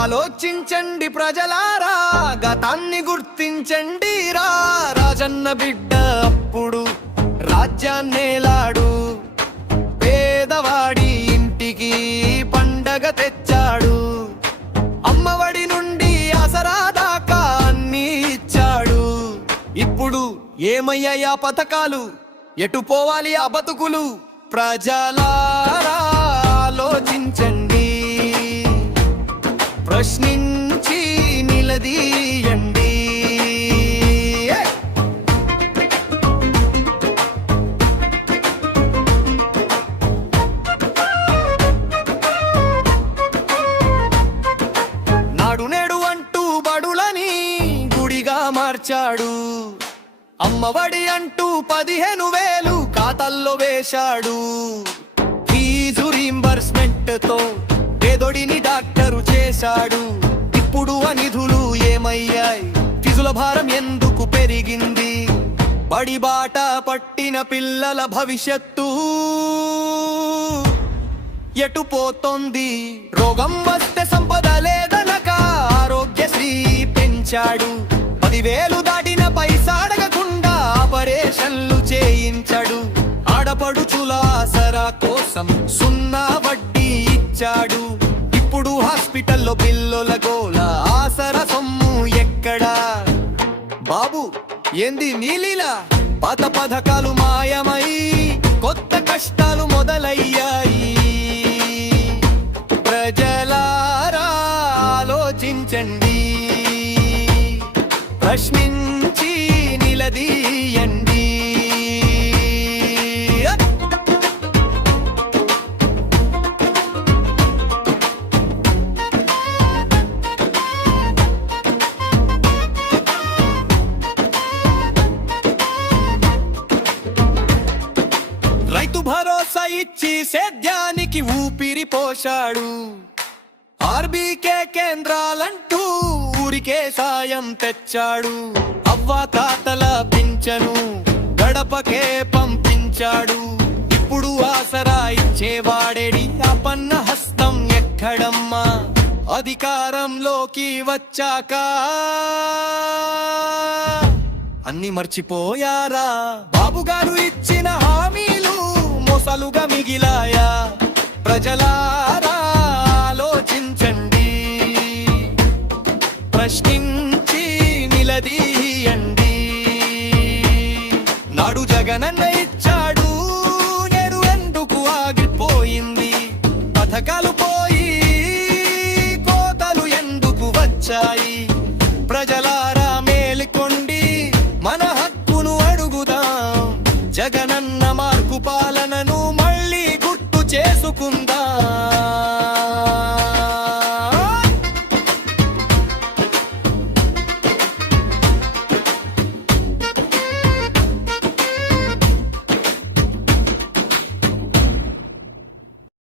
ఆలోచించండి ప్రజలారా, గతాన్ని గుర్తించండి రా. రాజన్న బిడ్డ అప్పుడు రాజ్యాన్నేలాడు, పేదవాడి ఇంటికి పండగ తెచ్చాడు. అమ్మఒడి నుండి ఆసరా దాకా అన్నీ ఇచ్చాడు. ఇప్పుడు ఏమయ్యాయా పథకాలు, ఎటు పోవాలి ఆ బతుకులు? ప్రజలారా ఆలోచించండి, ప్రశ్నించి నిలదీయండి. నాడు నేడు అంటూ బడులని గుడిగా మార్చాడు. అమ్మఒడి అంటూ 15,000 ఖాతాల్లో వేశాడు. ఫీజు రీంబర్స్మెంట్ తో పేదోడిని డాక్టరు చేశాడు. ఇప్పుడు ఆ నిధులు ఏమయ్యాయి? ఫీజుల భారం ఎందుకు పెరిగింది? బడి బాట పట్టిన పిల్లల భవిష్యత్తు ఎటు పోతోంది? రోగం వస్తే సంపద లేదనక ఆరోగ్యశ్రీ పెంచాడు. 10,000 దాటిన పైసా అడగకుండా ఆపరేషన్లు చేయించాడు. ఆడపడుచుల ఆసరా కోసం 0 వడ్డీ ఇచ్చాడు. ఇప్పుడు హాస్పిటల్లో బిల్లుల గోల, ఆసరా సొమ్ము ఎక్కడా? బాబు ఏంది నీలీలా? పాత పథకాలు మాయమై కొత్త కష్టాలు మొదలయ్యాయి. ప్రజలారా ఆలోచించండి, ప్రశ్నించి నిలదీయండి. రైతు భరోసా ఇచ్చి సేద్యానికి ఊపిరి పోశాడు. ఆర్బీకే కేంద్రాలంటూ ఊరికే సాయం తెచ్చాడు. అవ్వ తాతల పింఛను గడపకే పంపించాడు. ఇప్పుడు ఆసరా ఇచ్చేవాడేడి? అపన్న హస్తం ఎక్కడమ్మా? అధికారంలోకి వచ్చాక అన్ని మర్చిపోయారా? బాబుగారు ఇచ్చిన హామీలు మోసాలుగా మిగిలాయా? ప్రజలారా